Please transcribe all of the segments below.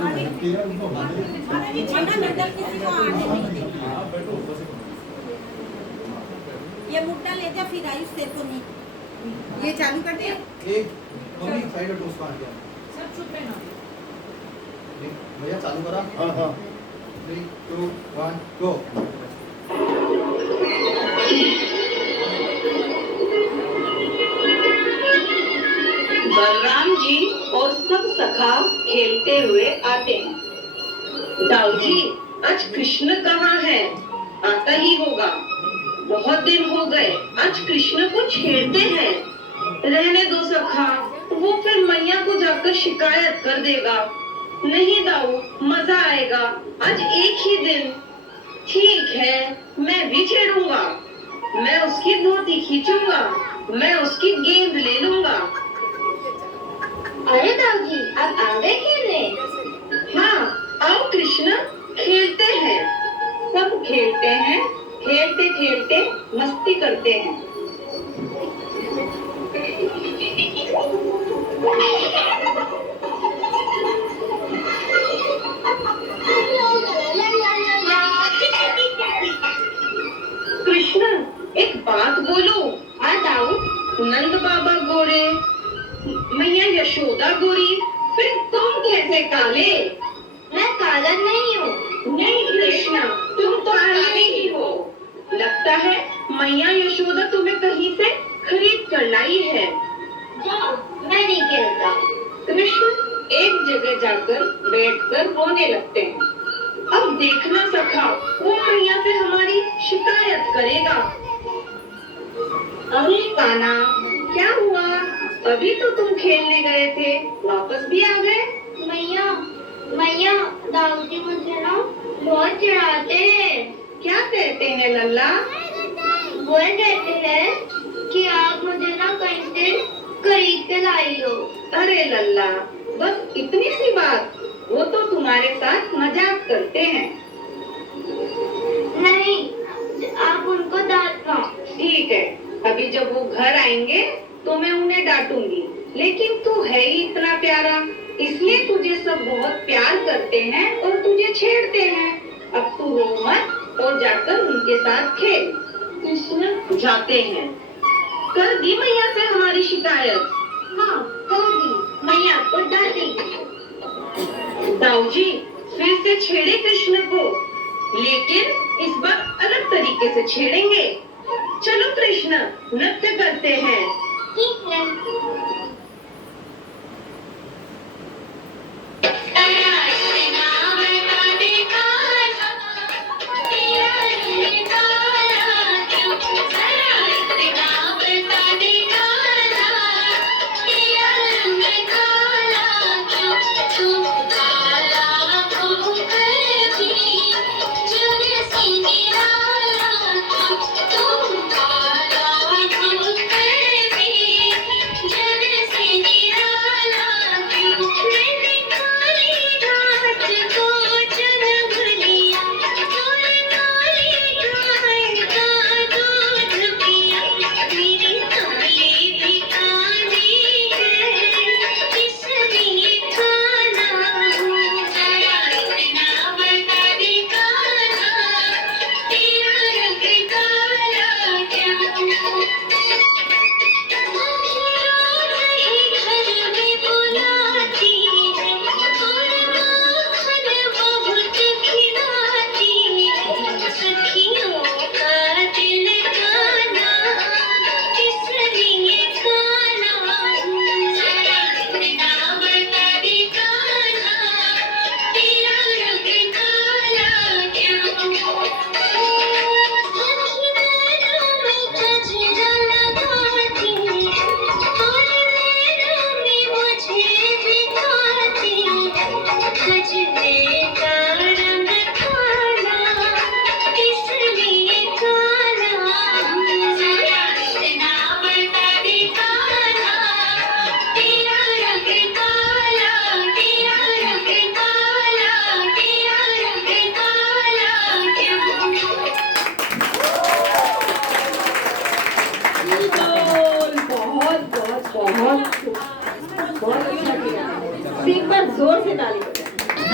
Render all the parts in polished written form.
ये मुद्दा ले जा फिर आयुष तेरे को नहीं ये चालू कर दिया एक मम्मी साइड टोस्ट काट दिया सब चुप रहना भैया चालू करा हां हां 3 2 1 गो बलराम जी और सब सखा खेलते हुए आते हैं। दाऊ जी, आज कृष्ण कहाँ है? आता ही होगा। बहुत दिन हो गए, आज कृष्ण को छेड़ते हैं। रहने दो सखा, वो फिर मैया को जाकर शिकायत कर देगा। नहीं दाऊ, मजा आएगा, आज एक ही दिन। ठीक है, मैं भी छेड़ूंगा। मैं उसकी धोती खींचूंगा, मैं उसकी गेंद ले लूंगा। अरे दाऊ जी, आप आ गए खेलने? हाँ, आओ कृष्ण, खेलते हैं। सब खेलते हैं, खेलते खेलते मस्ती करते हैं। कृष्ण, एक बात बोलो। हाँ दाऊ। नंद बाबा गोरे, मैया यशोदा गोरी, फिर तुम कैसे काले? मैं काला नहीं हूँ। नहीं कृष्णा, तुम तो काले ही हो। लगता है मैया यशोदा तुम्हें कहीं से खरीद कर लाई है। जाओ, मैं नहीं खेलता। कृष्ण एक जगह जाकर बैठकर रोने लगते हैं। अब देखना सखा, वो मैया से हमारी शिकायत करेगा। अरे काना, क्या हुआ? अभी तो तुम खेलने गए थे, वापस भी आ गए? मैया, दाऊ जी मुझे ना बहुत चिढ़ाते हैं। क्या कहते हैं लल्ला? वो कहते हैं कि आप मुझे ना कहीं से खरीद के लाई हो। अरे लल्ला, बस इतनी सी बात, वो तो तुम्हारे साथ मजाक करते हैं। नहीं, आप उनको डांटना। ठीक है, अभी जब वो घर आएंगे तो मैं उन्हें डांटूंगी। लेकिन तू है ही इतना प्यारा, इसलिए तुझे सब बहुत प्यार करते हैं और तुझे छेड़ते हैं। अब तू रो मत और जाकर उनके साथ खेल। कृष्ण जाते हैं। कर दी मैया से हमारी शिकायत? हाँ, कर दी। मैया को डांटेगी। दाऊ जी, फिर से छेड़े कृष्ण को, लेकिन इस बार अलग तरीके से छेड़ेंगे। चलो कृष्ण, नृत्य करते हैं। ठीक है। बहुत अच्छा किया। एक बार जोर से ताली बजाएं।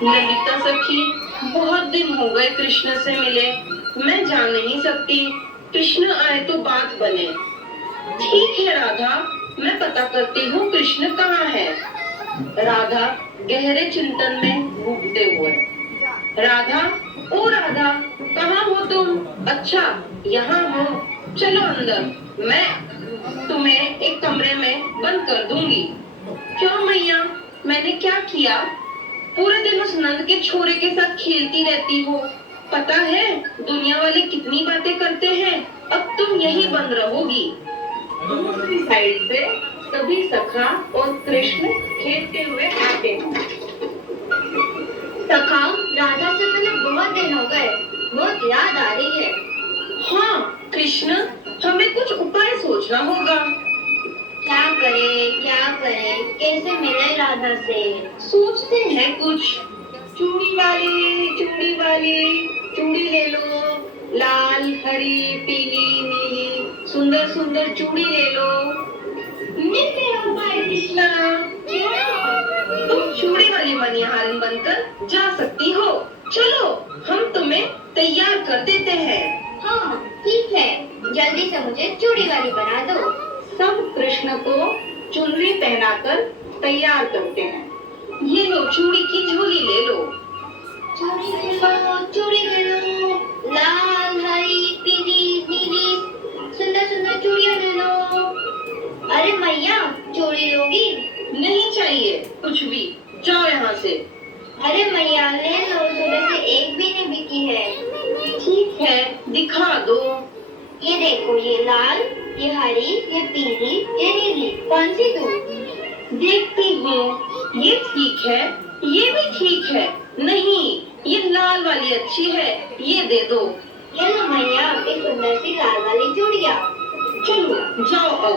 ललिता सखी, बहुत दिन हो गए कृष्ण से मिले। मैं जा नहीं सकती, कृष्ण आए तो बात बने। ठीक है राधा, मैं पता करती हूँ कृष्ण कहाँ है। राधा गहरे चिंतन में डूबते हुए। राधा, ओ राधा, कहाँ हो तुम? अच्छा, यहाँ हो। चलो अंदर, मैं तुम्हें एक कमरे में बंद कर दूंगी। क्यों मैया, मैंने क्या किया? पूरे दिन उस नंद के छोरे के साथ खेलती रहती हो। पता है दुनिया वाले कितनी बातें करते हैं। अब तुम यहीं बंद रहोगी। दूसरी साइड से सभी सखा और कृष्ण खेलते हुए आते हैं। सखा, राधा से मिले बहुत दिन हो गए, बहुत याद आ रही है। हाँ कृष्ण, हमें कुछ उपाय सोचना होगा। क्या करे, कैसे मिले राधा से? सोचते हैं कुछ। चूड़ी वाली चूड़ी ले लो। लाल, हरी, पीली, नीली, सुंदर सुंदर चूड़ी ले लो। मिल गया उपाय कृष्णा। तुम चूड़ी वाली मनिहारिन बनकर जा सकती हो। चलो, हम तुम्हें तैयार कर देते हैं। हाँ ठीक है, जल्दी से मुझे चूड़ी वाली बना दो। सब कृष्ण को चुनरी पहनाकर तैयार करते हैं। ये लो, चूड़ी की झोली ले लो। चूड़ी ले लो, लाल, हरी, पीली, नीली, सुंदर सुंदर चूड़ियां ले लो। अरे मैया, चूड़ी लोगी? नहीं चाहिए कुछ भी, जाओ यहाँ से। अरे मैया ले लो, सुबह से एक भी नहीं बिकी है। ठीक है, दिखा दो। ये देखो, ये लाल, ये हरी, ये पीली, ये नीली, कौन सी दूं? देखती हूँ, ये ठीक है, ये भी ठीक है। नहीं, ये लाल वाली अच्छी है, ये दे दो। ये लो मैया, ये सुंदर सी लाल वाली चूड़ियाँ। चलो जाओ आओ।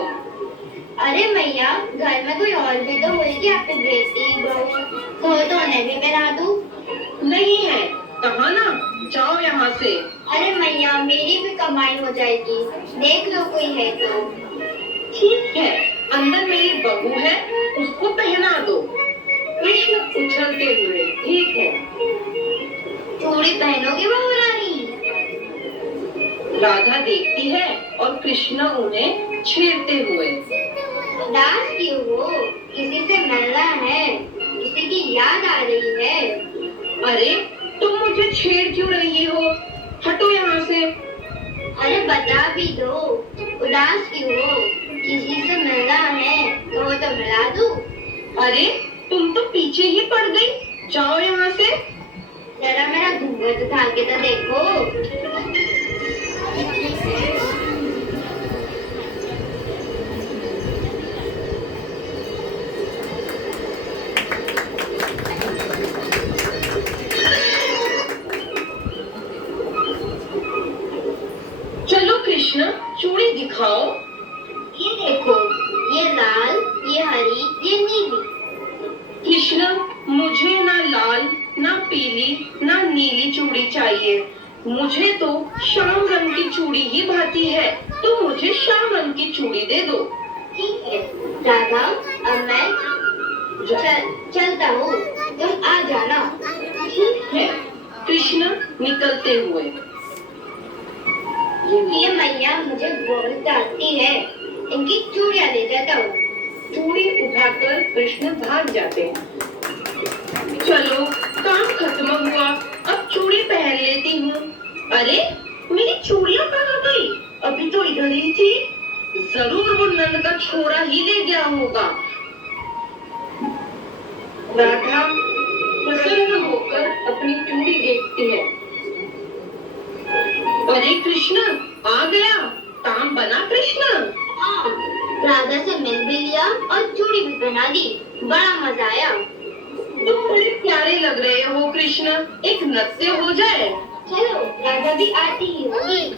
अरे मैया, घर में कोई और भी तो होगी, आपकी बेटी बहू, हो तो उन्हें भी पहना दूं? नहीं है, कहा ना, जाओ यहाँ से। अरे मैया, मेरी भी कमाई हो जाएगी, देख लो कोई है तो। ठीक है, अंदर मेरी बहू है, उसको पहना दो। कृष्ण उछलते हुए, ठीक है। चूड़ी पहनोगी बहू रानी? राधा देखती है और कृष्ण उन्हें छेड़ते हुए। उदास क्यों हो? किसी से मिलना है, किसी की याद आ रही है। अरे तुम मुझे छेड़ क्यों रही हो? हटो यहाँ से। अरे बता भी दो, उदास क्यों हो? किसी से मिलना है तो मिला दूं? अरे तुम तो पीछे ही पड़ गई, जाओ यहाँ से। जरा मेरा घूंघट उठा के तो देखो। चलो कृष्ण, चूड़ी दिखाओ। ये देखो, ये लाल, ये हरी, ये नीली। कृष्ण, मुझे ना लाल, ना पीली, ना नीली चूड़ी चाहिए। मुझे तो श्याम रंग की चूड़ी ही भाती है, तो मुझे श्याम रंग की चूड़ी दे दो। ठीक है राधा, अब मैं चलता हूँ, तुम आ जाना। ठीक है। कृष्ण निकलते हुए। ये मैया मुझे बहुत डांटती है, इनकी चूड़ियाँ ले जाता हूँ। चूड़ी उठाकर कृष्ण भाग जाते हैं। चलो, काम खत्म हुआ, अब चूड़ी पहन लेती हूँ। अरे मेरी चूड़ियाँ कहाँ गई? अभी तो इधर ही थी। जरूर वो नंद का छोरा ही ले गया होगा। राधा प्रसन्न होकर अपनी चूड़ी देखती है। अरे कृष्ण आ गया, काम बना कृष्ण। हाँ, राधा से मिल भी लिया और चूड़ी भी पहना दी, बड़ा मजा आया। तुम बड़े प्यारे लग रहे हो कृष्ण, एक नृत्य हो जाए। चलो, राधा भी आती ही होगी।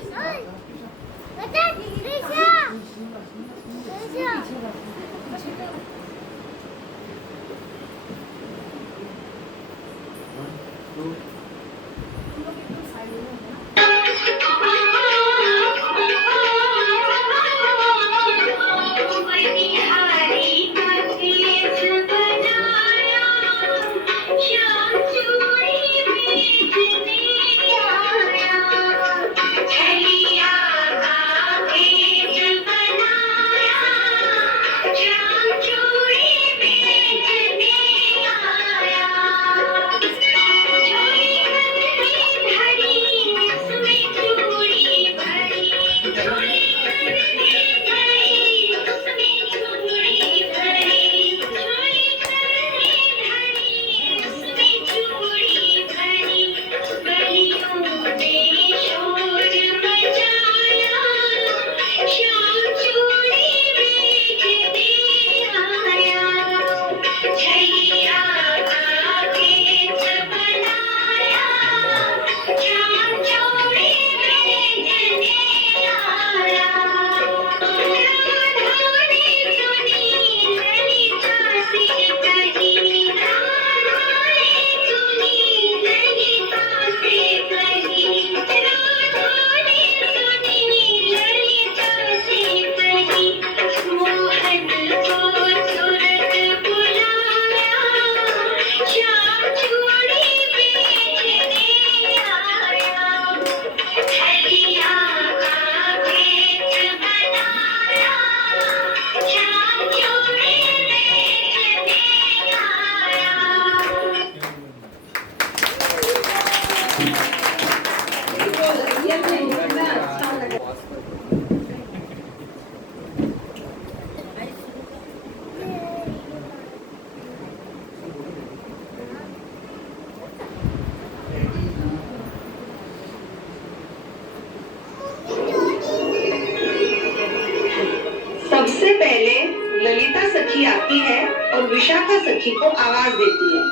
सखी आती है और विशाखा सखी को आवाज देती है।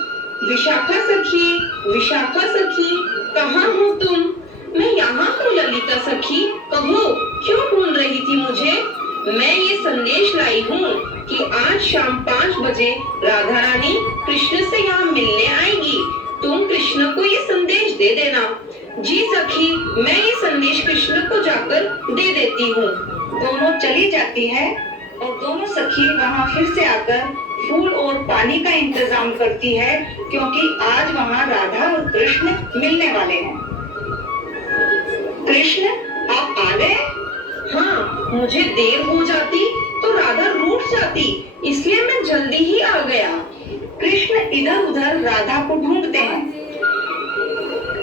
विशाखा सखी, कहाँ हो तुम? मैं यहाँ हूँ ललिता सखी, कहो क्यों ढूंढ रही थी मुझे? मैं ये संदेश लाई हूँ कि आज शाम 5 बजे राधा रानी कृष्ण से यहाँ मिलने आएगी। तुम कृष्ण को ये संदेश दे देना। जी सखी, मैं ये संदेश कृष्ण को जाकर दे देती हूँ। दोनों चली जाती है और दोनों सखी वहाँ फिर से आकर फूल और पानी का इंतजाम करती है, क्योंकि आज वहाँ राधा और कृष्ण मिलने वाले हैं। कृष्ण, आप आ गए? हाँ, मुझे देर हो जाती तो राधा रूठ जाती, इसलिए मैं जल्दी ही आ गया। कृष्ण इधर उधर राधा को ढूंढते हैं।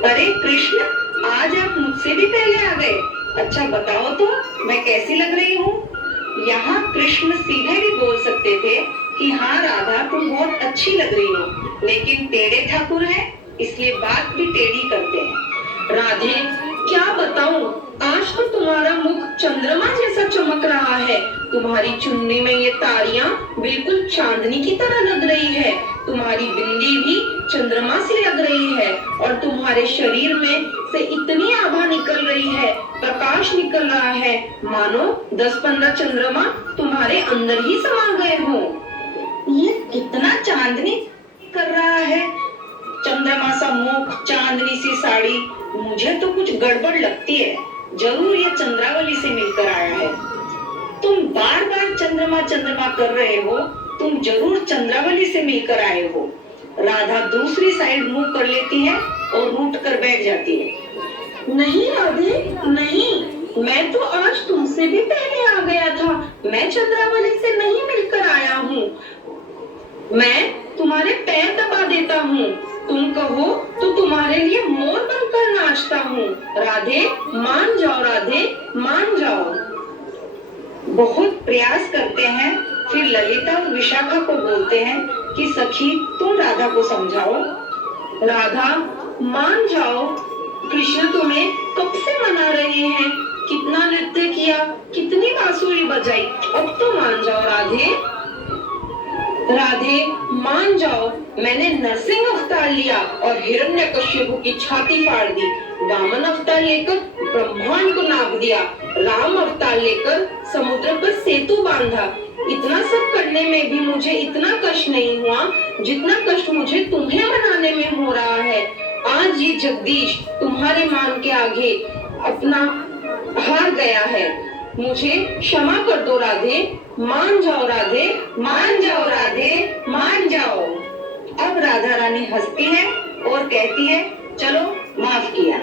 अरे कृष्ण, आज आप मुझसे भी पहले आ गए। अच्छा बताओ तो मैं कैसी लग रही हूँ? यहाँ कृष्ण सीधे भी बोल सकते थे कि हाँ राधा, तुम बहुत अच्छी लग रही हो, लेकिन टेढ़े ठाकुर हैं, इसलिए बात भी टेढ़ी करते हैं। राधे, क्या बताऊं, आज तो तुम्हारा मुख चंद्रमा जैसा चमक रहा है। तुम्हारी चुन्नी में ये तारियां बिल्कुल चांदनी की तरह लग रही है। तुम्हारी बिंदी भी चंद्रमा सी लग रही है और तुम्हारे शरीर में से इतनी आभा निकल रही है, प्रकाश निकल रहा है, मानो 10-15 चंद्रमा तुम्हारे अंदर ही समा गए हो। ये कितना चांदनी कर रहा है, चंद्रमा सा मुख, चांदनी सी साड़ी। मुझे तो कुछ गड़बड़ लगती है, जरूर ये चंद्रावली से मिलकर आया है। तुम बार बार चंद्रमा चंद्रमा कर रहे हो, तुम जरूर चंद्रावली से मिलकर आए हो। राधा दूसरी साइड मुंह कर लेती है और रूठ कर बैठ जाती है। नहीं राधे, नहीं, मैं तो आज तुमसे भी पहले आ गया था। मैं चंद्रावली से नहीं मिलकर आया हूँ। मैं तुम्हारे पैर दबा देता हूँ, तुम कहो तो तुम्हारे लिए मोर बनकर नाचता हूँ। राधे मान जाओ, राधे मान जाओ। बहुत प्रयास करते हैं, फिर ललिता और विशाखा को बोलते हैं कि सखी तुम राधा को समझाओ। राधा मान जाओ, कृष्ण तुम्हें कब से मना रहे हैं, कितना नृत्य किया, कितनी बांसुरी बजाई, अब तो मान जाओ राधे। राधे मान जाओ, मैंने नरसिंह अवतार लिया और हिरण्यकश्यप की छाती फाड़ दी। वामन अवतार लेकर ब्रह्मांड को नाप दिया। राम अवतार लेकर समुद्र पर सेतु बांधा। इतना सब करने में भी मुझे इतना कष्ट नहीं हुआ जितना कष्ट मुझे तुम्हें मनाने में हो रहा है। आज ये जगदीश तुम्हारे मान के आगे अपना हार गया है। मुझे क्षमा कर दो राधे, मान जाओ राधे, मान जाओ राधे, मान जाओ। अब राधा रानी हंसती है और कहती है चलो माफ किया।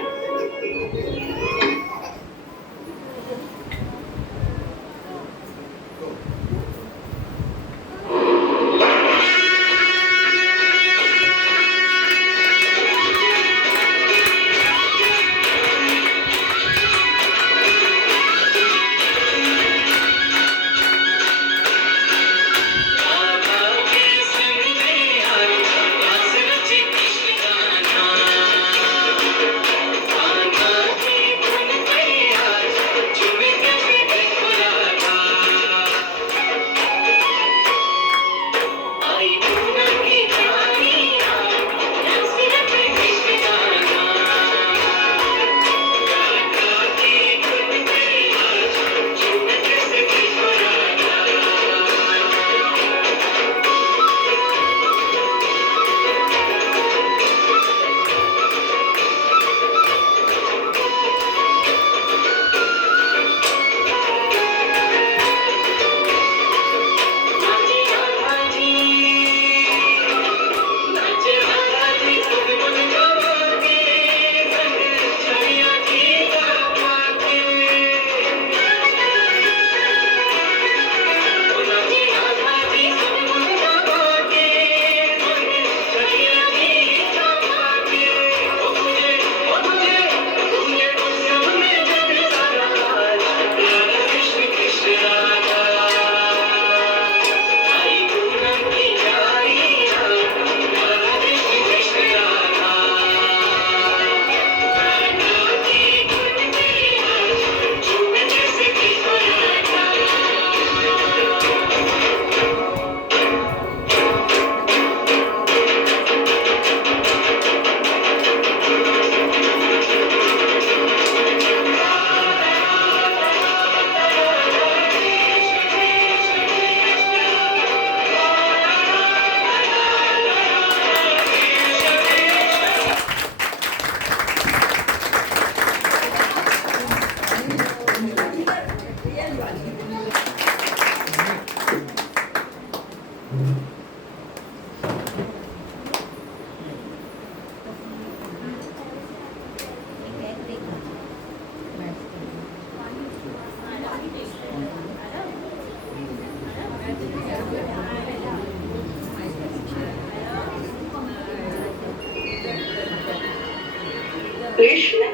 कृष्ण,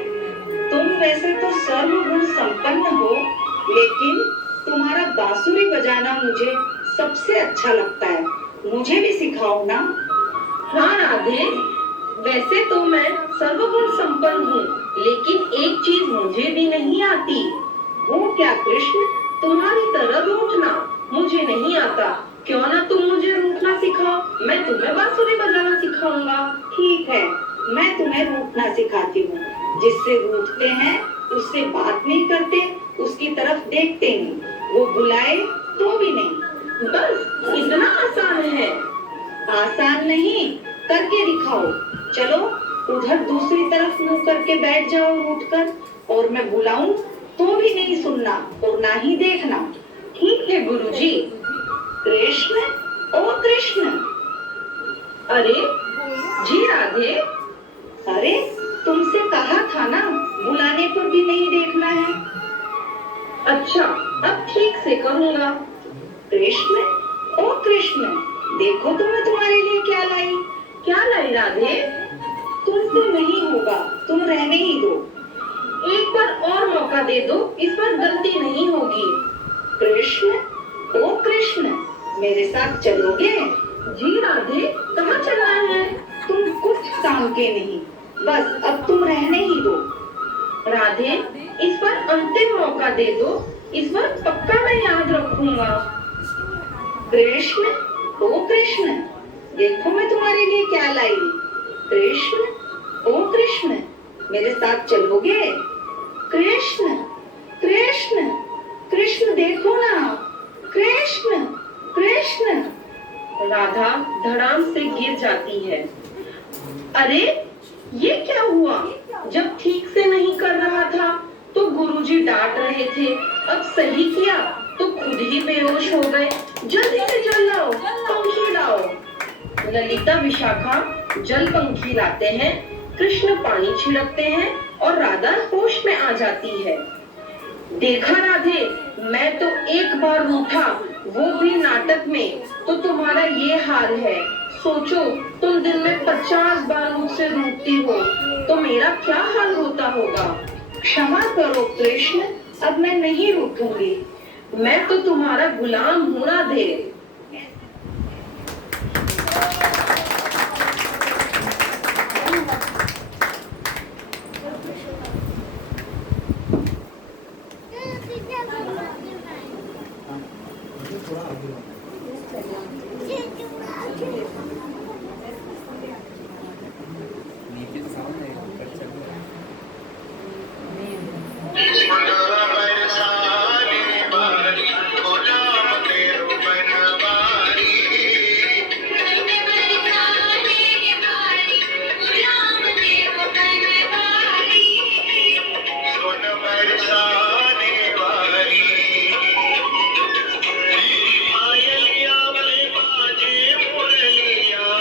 तुम वैसे तो सर्वगुण संपन्न हो, लेकिन तुम्हारा बांसुरी बजाना मुझे सबसे अच्छा लगता है। मुझे भी सिखाओ ना। हाँ राधे, वैसे तो मैं सर्वगुण संपन्न हूँ, लेकिन एक चीज मुझे भी नहीं आती। वो क्या कृष्ण? तुम्हारी तरह रूठना मुझे नहीं आता। क्यों ना तुम मुझे रूठना सिखाओ, मैं तुम्हें बांसुरी बजाना सिखाऊंगा। ठीक है, मैं तुम्हें रूठना सिखाती हूँ। जिससे रूठते हैं उससे बात नहीं करते, उसकी तरफ देखते नहीं, वो बुलाए तो भी नहीं। बस इतना आसान है। आसान नहीं, करके दिखाओ। चलो उधर दूसरी तरफ मुंह करके बैठ जाओ रूठकर, और मैं बुलाऊं तो भी नहीं सुनना और ना ही देखना। ठीक है गुरुजी। कृष्ण, ओ कृष्ण। अरे जी राधे। अरे तुमसे कहा था ना, बुलाने पर भी नहीं देखना है। अच्छा, अब ठीक से कहूँगा। कृष्ण, ओ कृष्ण, देखो तो मैं तुम्हारे लिए क्या लाई। क्या लाई राधे? तुमसे नहीं होगा, तुम रहने ही दो। एक बार और मौका दे दो, इस बार गलती नहीं होगी। कृष्ण, ओ कृष्ण, मेरे साथ चलोगे? जी राधे, कहाँ चलना है? तुम कुछ काम के नहीं, बस अब तुम रहने ही दो। राधे, इस बार अंतिम मौका दे दो, इस बार पक्का मैं याद रखूंगा। कृष्ण, ओ कृष्ण, देखो मैं तुम्हारे लिए क्या लाई। कृष्ण, ओ कृष्ण, मेरे साथ चलोगे? कृष्ण, कृष्ण, कृष्ण देखो ना। कृष्ण, कृष्ण। राधा धड़ाम से गिर जाती है। अरे ये क्या हुआ? जब ठीक से नहीं कर रहा था तो गुरुजी डांट रहे थे, अब सही किया तो खुद ही बेहोश हो गए। जल्दी से जल लाओ, पंखी लाओ। ललिता विशाखा जल पंखी लाते हैं, कृष्ण पानी छिड़कते हैं और राधा होश में आ जाती है। देखा राधे, मैं तो एक बार रूठा, वो भी नाटक में, तो तुम्हारा ये हाल है। सोचो, तुम दिन में 50 बार मुझसे रूठती हो तो मेरा क्या हाल होता होगा। क्षमा करो कृष्ण, अब मैं नहीं रूठूंगी। मैं तो तुम्हारा गुलाम हूँ राधे। थोड़ा आगे नीचे साउंड है ऊपर चल रहा है। पायलिया में बाजे मुरलिया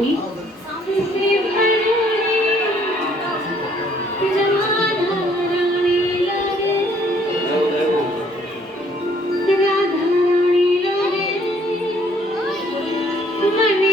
पानी से भरे राधा रानी लगे राधा रानी लगे मन